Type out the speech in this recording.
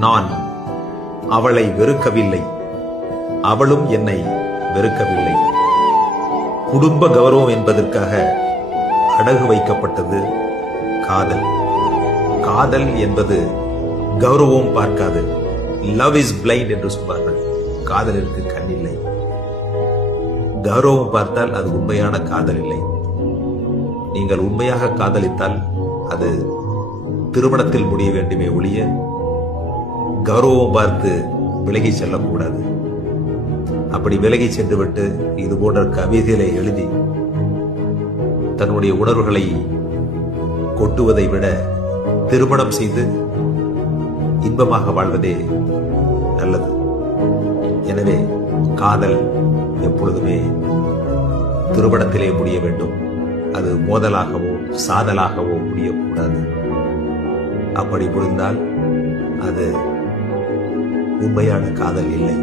நான் அவளை வெறுக்கவில்லை, அவளும் என்னை வெறுக்கவில்லை. குடும்ப கௌரவம் என்பதற்காக அடகு வைக்கப்பட்டது காதல். காதல் என்பது கௌரவம் பார்க்காது. லவ் இஸ் பிளைண்ட் என்று சொல்வார்கள். காதலிற்கு கண் இல்லை. கௌரவம் பார்த்தால் அது உண்மையான காதல் இல்லை. நீங்கள் உண்மையாக காதலித்தால் அது திருமணத்தில் முடிய வேண்டுமே ஒழிய கௌரவம் பார்த்து விலகி செல்லக்கூடாது. அப்படி விலகி சென்றுவிட்டு இது போன்ற கவிதைகளை எழுதி தன்னுடைய உணர்வுகளை கொட்டுவதை விட திருமணம் செய்து இன்பமாக வாழ்வதே நல்லது. எனவே காதல் எப்பொழுதுமே திருமணத்திலே முடிய வேண்டும். அது மோதலாகவோ சாதலாகவோ முடியக்கூடாது. அப்படி முடிந்தால் அது உண்மையான காதல் இல்லை.